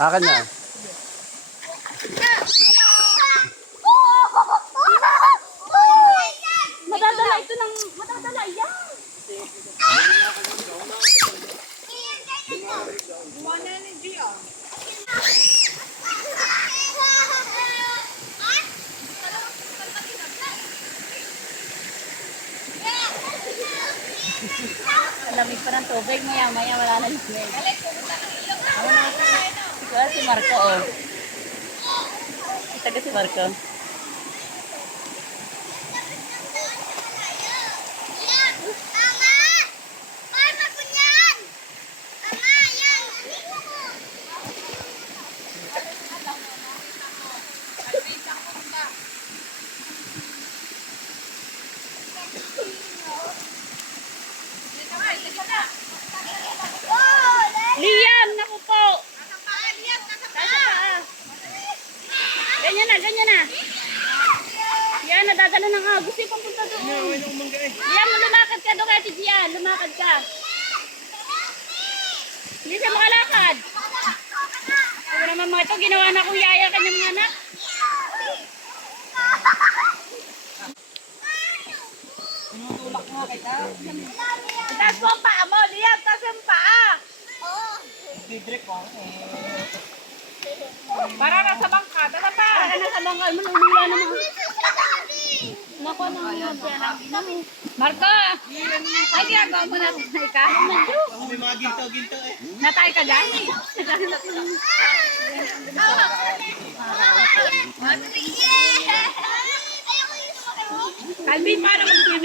Akin na. Madadala ito ng... Madadala yan! Wala na Gia. Lamig pa ng tubig, maya-maya wala na lamig. Ito si Marco, oh. Kita ka si Marco. Liam, naku po. Nasa paa. Ganyan na. Yan, nadadala ng agos. Yung papunta doon. Liam, lumakad ka doon kaya si Gian. Lumakad ka. Hindi siya makalakad. Ano naman mga ito, ginawa na kong yaya kanyang mga anak. Tinutulak mo kita. Taas mo ang paa mo, Liam. Taas ang paa. Didrip mo. Para nasa bangka. Para nasa bangka. Manulula naman. Naku, Marco! Ay, ginagawa mo na tatay ka? May mga ginto eh. Natay ka dyan? Calvin, paano mag-swimming?